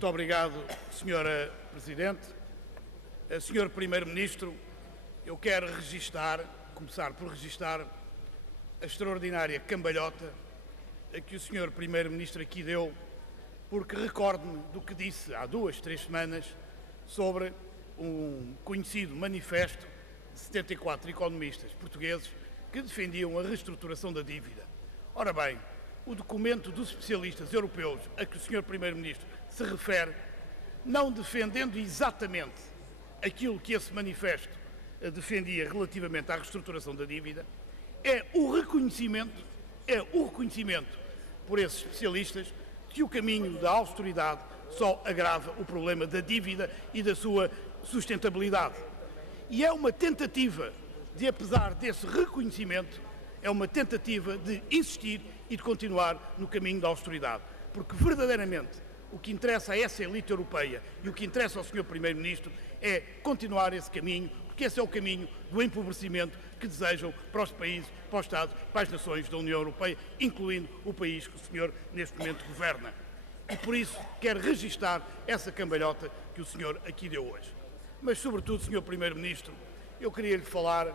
Muito obrigado, Sra. Presidente. Sr. Primeiro-Ministro, eu quero começar por registar a extraordinária cambalhota a que o Sr. Primeiro-Ministro aqui deu, porque recordo-me do que disse há 2, 3 semanas sobre um conhecido manifesto de 74 economistas portugueses que defendiam a reestruturação da dívida. Ora bem, o documento dos especialistas europeus a que o Sr. Primeiro-Ministro se refere, não defendendo exatamente aquilo que esse manifesto defendia relativamente à reestruturação da dívida, é o reconhecimento por esses especialistas que o caminho da austeridade só agrava o problema da dívida e da sua sustentabilidade. E é uma tentativa de, apesar desse reconhecimento, é uma tentativa de insistir e de continuar no caminho da austeridade. Porque verdadeiramente o que interessa a essa elite europeia e o que interessa ao Sr. Primeiro-Ministro é continuar esse caminho, porque esse é o caminho do empobrecimento que desejam para os países, para os Estados, para as nações da União Europeia, incluindo o país que o senhor neste momento governa. E por isso quero registar essa cambalhota que o senhor aqui deu hoje. Mas, sobretudo, Sr. Primeiro-Ministro, eu queria lhe falar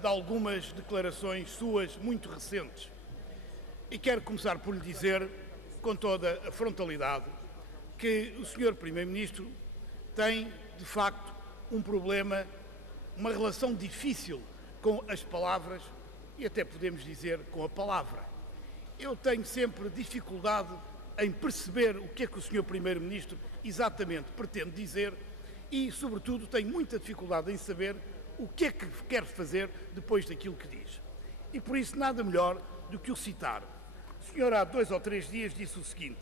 de algumas declarações suas muito recentes. E quero começar por lhe dizer, com toda a frontalidade, que o Sr. Primeiro-Ministro tem, de facto, um problema, uma relação difícil com as palavras e até podemos dizer com a palavra. Eu tenho sempre dificuldade em perceber o que é que o Sr. Primeiro-Ministro exatamente pretende dizer e, sobretudo, tenho muita dificuldade em saber o que é que quer fazer depois daquilo que diz. E por isso nada melhor do que o citar. O senhor há 2 ou 3 dias disse o seguinte: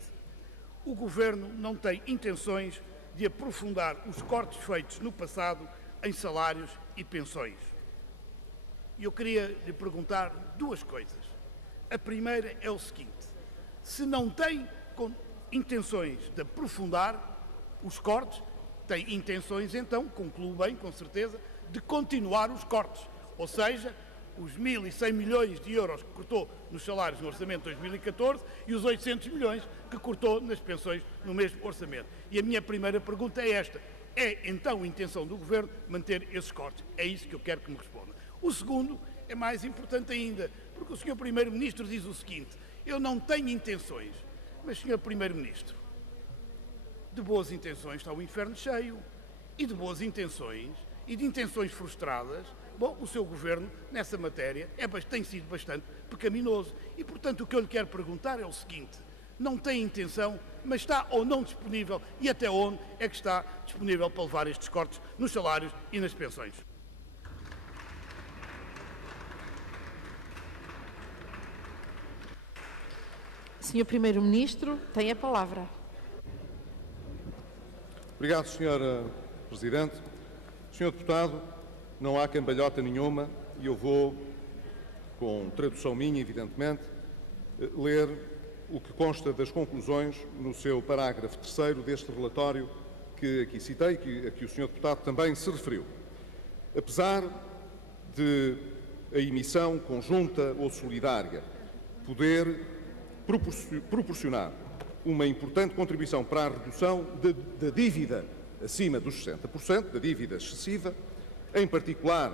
o Governo não tem intenções de aprofundar os cortes feitos no passado em salários e pensões. E eu queria lhe perguntar 2 coisas. A primeira é o seguinte: se não tem intenções de aprofundar os cortes, tem intenções então, concluo bem, com certeza, de continuar os cortes, ou seja, os 1.100 milhões de euros que cortou nos salários no orçamento de 2014 e os 800 milhões que cortou nas pensões no mesmo orçamento. E a minha primeira pergunta é esta: é então a intenção do Governo manter esses cortes? É isso que eu quero que me responda. O segundo é mais importante ainda, porque o Sr. Primeiro-Ministro diz o seguinte: eu não tenho intenções. Mas, Sr. Primeiro-Ministro, de boas intenções está o inferno cheio. E de boas intenções e de intenções frustradas, bom, o seu Governo, nessa matéria, tem sido bastante pecaminoso. E, portanto, o que eu lhe quero perguntar é o seguinte: não tem intenção, mas está ou não disponível, e até onde é que está disponível para levar estes cortes nos salários e nas pensões? Sr. Primeiro-Ministro, tem a palavra. Obrigado, Sr. Presidente. Sr. Deputado, não há cambalhota nenhuma e eu vou, com tradução minha, evidentemente, ler o que consta das conclusões no seu parágrafo 3º deste relatório que aqui citei, a que o Sr. Deputado também se referiu. Apesar de a emissão conjunta ou solidária poder proporcionar uma importante contribuição para a redução da dívida acima dos 60%, da dívida excessiva, em particular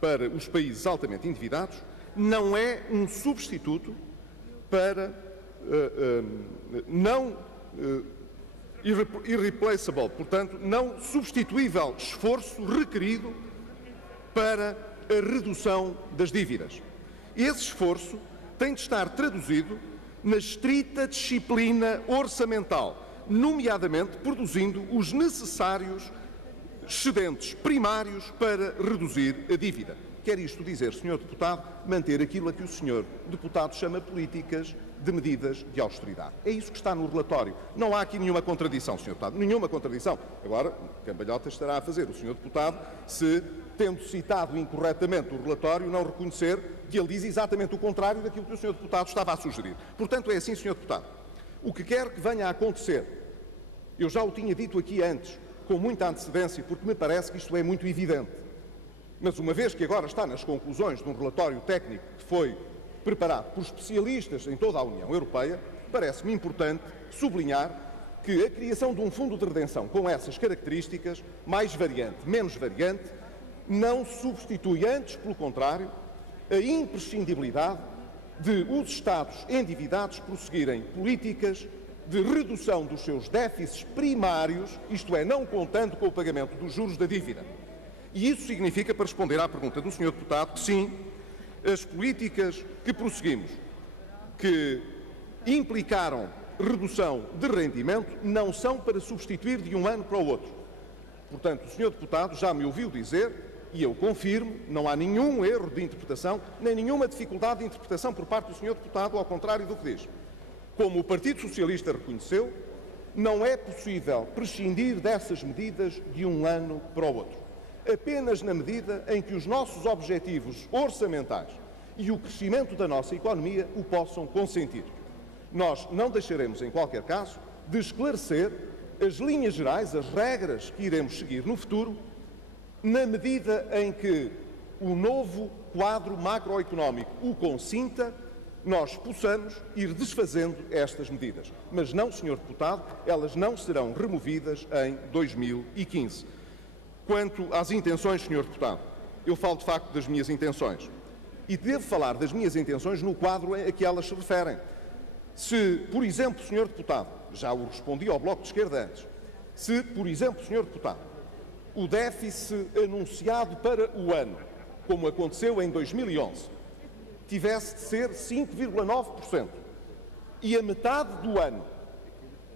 para os países altamente endividados, não é um substituto para irreplaceable, portanto, não substituível esforço requerido para a redução das dívidas. Esse esforço tem de estar traduzido na estrita disciplina orçamental, nomeadamente produzindo os necessários excedentes primários para reduzir a dívida. Quer isto dizer, Sr. Deputado, manter aquilo a que o Sr. Deputado chama políticas de medidas de austeridade. É isso que está no relatório. Não há aqui nenhuma contradição, Sr. Deputado, nenhuma contradição. Agora, cambalhota estará a fazer o Sr. Deputado se, tendo citado incorretamente o relatório, não reconhecer que ele diz exatamente o contrário daquilo que o Sr. Deputado estava a sugerir. Portanto, é assim, Sr. Deputado. O que quer que venha a acontecer, eu já o tinha dito aqui antes, com muita antecedência, porque me parece que isto é muito evidente. Mas uma vez que agora está nas conclusões de um relatório técnico que foi preparado por especialistas em toda a União Europeia, parece-me importante sublinhar que a criação de um fundo de redenção com essas características, mais variante, menos variante, não substitui, antes, pelo contrário, a imprescindibilidade de os Estados endividados prosseguirem políticas de redução dos seus déficits primários, isto é, não contando com o pagamento dos juros da dívida. E isso significa, para responder à pergunta do Sr. Deputado, que sim, as políticas que prosseguimos, que implicaram redução de rendimento, não são para substituir de um ano para o outro. Portanto, o Sr. Deputado já me ouviu dizer, e eu confirmo, não há nenhum erro de interpretação, nem nenhuma dificuldade de interpretação por parte do Sr. Deputado, ao contrário do que diz. Como o Partido Socialista reconheceu, não é possível prescindir dessas medidas de um ano para o outro. Apenas na medida em que os nossos objetivos orçamentais e o crescimento da nossa economia o possam consentir. Nós não deixaremos, em qualquer caso, de esclarecer as linhas gerais, as regras que iremos seguir no futuro, na medida em que o novo quadro macroeconómico o consinta, nós possamos ir desfazendo estas medidas. Mas não, Sr. Deputado, elas não serão removidas em 2015. Quanto às intenções, Sr. Deputado, eu falo de facto das minhas intenções. E devo falar das minhas intenções no quadro a que elas se referem. Se, por exemplo, Sr. Deputado, já o respondi ao Bloco de Esquerda antes, se, por exemplo, Sr. Deputado, o déficit anunciado para o ano, como aconteceu em 2011, tivesse de ser 5,9%, e a metade do ano,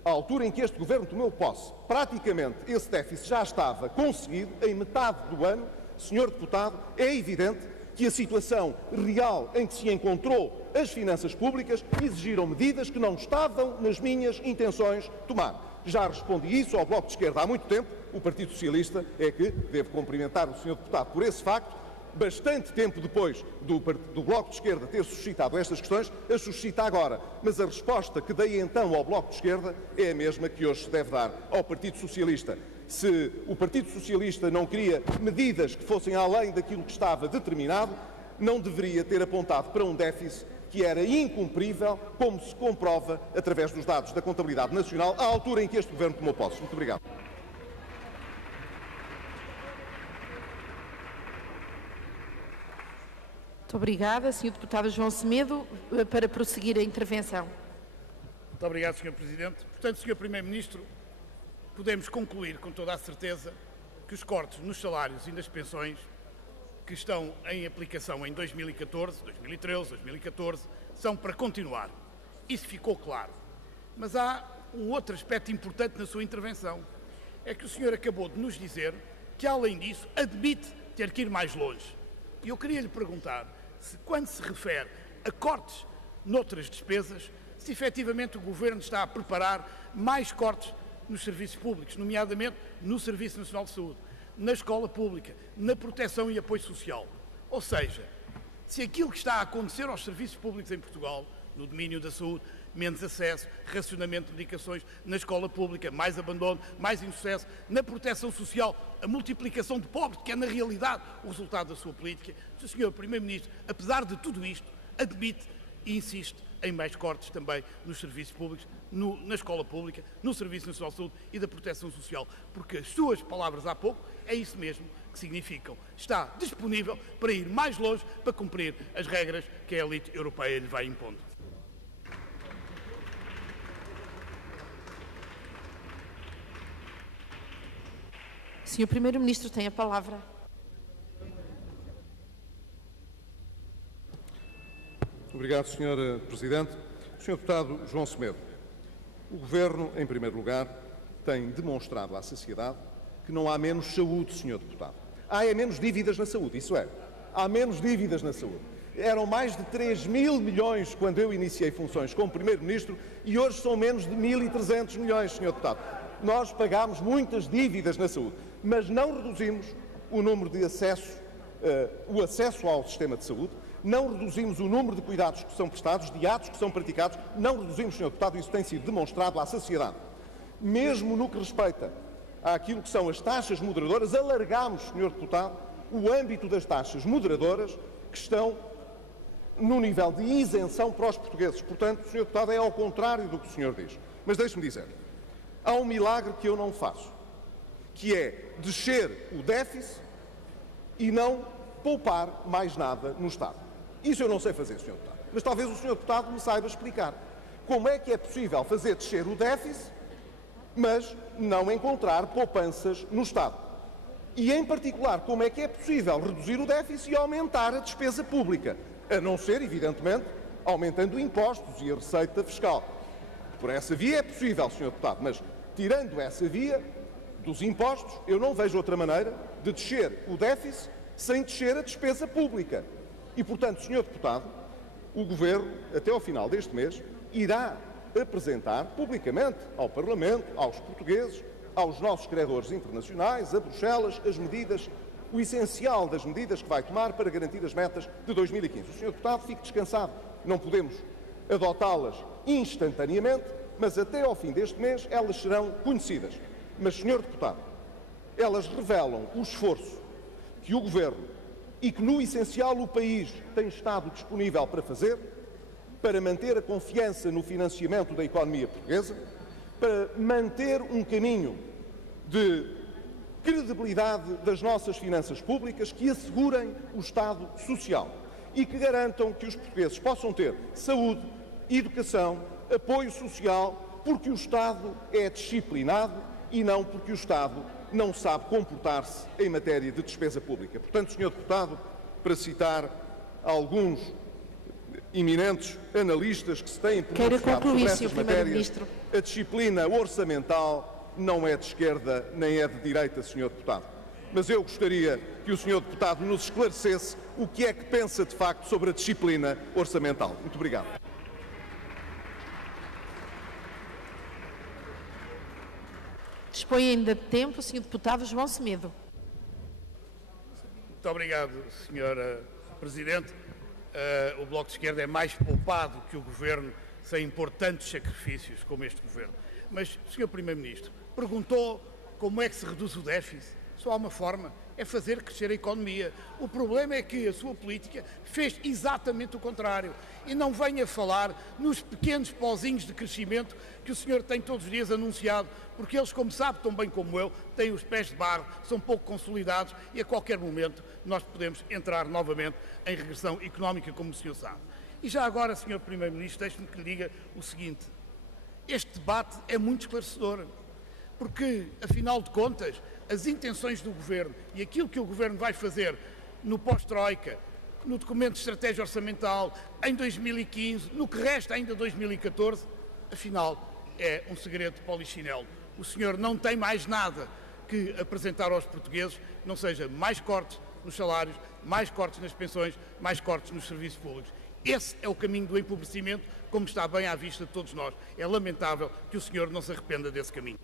à altura em que este Governo tomou posse, praticamente esse déficit já estava conseguido, em metade do ano, Sr. Deputado, é evidente que a situação real em que se encontrou as finanças públicas exigiram medidas que não estavam nas minhas intenções tomar. Já respondi isso ao Bloco de Esquerda há muito tempo. O Partido Socialista é que devo cumprimentar o Sr. Deputado por esse facto, bastante tempo depois do Bloco de Esquerda ter suscitado estas questões, as suscita agora. Mas a resposta que dei então ao Bloco de Esquerda é a mesma que hoje se deve dar ao Partido Socialista. Se o Partido Socialista não queria medidas que fossem além daquilo que estava determinado, não deveria ter apontado para um déficit que era incumprível, como se comprova através dos dados da Contabilidade Nacional, à altura em que este Governo tomou posse. Muito obrigado. Muito obrigada. Sr. Deputado João Semedo, para prosseguir a intervenção. Muito obrigado, Sr. Presidente. Portanto, Sr. Primeiro-Ministro, podemos concluir com toda a certeza que os cortes nos salários e nas pensões que estão em aplicação em 2014, 2013, 2014, são para continuar. Isso ficou claro. Mas há um outro aspecto importante na sua intervenção. É que o senhor acabou de nos dizer que, além disso, admite ter que ir mais longe. E eu queria lhe perguntar se, quando se refere a cortes noutras despesas, se efetivamente o Governo está a preparar mais cortes nos serviços públicos, nomeadamente no Serviço Nacional de Saúde, na escola pública, na proteção e apoio social. Ou seja, se aquilo que está a acontecer aos serviços públicos em Portugal, no domínio da saúde, menos acesso, racionamento de medicações, na escola pública, mais abandono, mais insucesso, na proteção social, a multiplicação de pobres, que é na realidade o resultado da sua política, se o Sr. Primeiro-Ministro, apesar de tudo isto, admite e insiste em mais cortes também nos serviços públicos, na escola pública, no Serviço Nacional de Saúde e da Proteção Social, porque as suas palavras há pouco é isso mesmo que significam. Está disponível para ir mais longe, para cumprir as regras que a elite europeia lhe vai impondo. Sr. Primeiro-Ministro, tem a palavra. Obrigado, Sr. Presidente. Sr. Deputado João Semedo, o Governo, em primeiro lugar, tem demonstrado à sociedade que não há menos saúde, Sr. Deputado. Há menos dívidas na saúde, isso é. Há menos dívidas na saúde. Eram mais de 3.000 milhões quando eu iniciei funções como Primeiro-Ministro e hoje são menos de 1.300 milhões, Sr. Deputado. Nós pagámos muitas dívidas na saúde, mas não reduzimos o número de o acesso ao sistema de saúde, não reduzimos o número de cuidados que são prestados, de atos que são praticados, não reduzimos, Sr. Deputado, isso tem sido demonstrado à sociedade. Mesmo no que respeita àquilo que são as taxas moderadoras, alargámos, Sr. Deputado, o âmbito das taxas moderadoras que estão no nível de isenção para os portugueses. Portanto, Sr. Deputado, é ao contrário do que o senhor diz. Mas deixe-me dizer, há um milagre que eu não faço, que é descer o déficit e não poupar mais nada no Estado. Isso eu não sei fazer, Sr. Deputado. Mas talvez o Sr. Deputado me saiba explicar como é que é possível fazer descer o déficit, mas não encontrar poupanças no Estado. E, em particular, como é que é possível reduzir o déficit e aumentar a despesa pública, a não ser, evidentemente, aumentando impostos e a receita fiscal. Por essa via é possível, Sr. Deputado, mas tirando essa via dos impostos, eu não vejo outra maneira de descer o déficit sem descer a despesa pública. E, portanto, Sr. Deputado, o Governo, até ao final deste mês, irá apresentar publicamente ao Parlamento, aos portugueses, aos nossos credores internacionais, a Bruxelas, as medidas, o essencial das medidas que vai tomar para garantir as metas de 2015. O Sr. Deputado fique descansado. Não podemos adotá-las instantaneamente, mas até ao fim deste mês elas serão conhecidas. Mas, Sr. Deputado, elas revelam o esforço que o Governo e que, no essencial, o país tem estado disponível para fazer, para manter a confiança no financiamento da economia portuguesa, para manter um caminho de credibilidade das nossas finanças públicas que assegurem o Estado social e que garantam que os portugueses possam ter saúde, educação, apoio social, porque o Estado é disciplinado e não porque o Estado não sabe comportar-se em matéria de despesa pública. Portanto, Sr. Deputado, para citar alguns eminentes analistas que se têm pronunciado sobre estas matérias, a disciplina orçamental não é de esquerda nem é de direita, Sr. Deputado. Mas eu gostaria que o Sr. Deputado nos esclarecesse o que é que pensa de facto sobre a disciplina orçamental. Muito obrigado. Dispõe ainda de tempo o Sr. Deputado João Semedo. Muito obrigado, Sra. Presidente. O Bloco de Esquerda é mais poupado que o Governo, sem impor tantos sacrifícios como este Governo. Mas, Sr. Primeiro-Ministro, perguntou como é que se reduz o déficit. Só há uma forma, é fazer crescer a economia. O problema é que a sua política fez exatamente o contrário. E não venha falar nos pequenos pozinhos de crescimento que o senhor tem todos os dias anunciado, porque eles, como sabe tão bem como eu, têm os pés de barro, são pouco consolidados e a qualquer momento nós podemos entrar novamente em regressão económica, como o senhor sabe. E já agora, Sr. Primeiro-Ministro, deixe-me que lhe diga o seguinte. Este debate é muito esclarecedor, porque, afinal de contas, as intenções do Governo e aquilo que o Governo vai fazer no pós-Troika, no documento de estratégia orçamental, em 2015, no que resta ainda de 2014, afinal, é um segredo de polichinelo. O senhor não tem mais nada que apresentar aos portugueses, não seja mais cortes nos salários, mais cortes nas pensões, mais cortes nos serviços públicos. Esse é o caminho do empobrecimento, como está bem à vista de todos nós. É lamentável que o senhor não se arrependa desse caminho.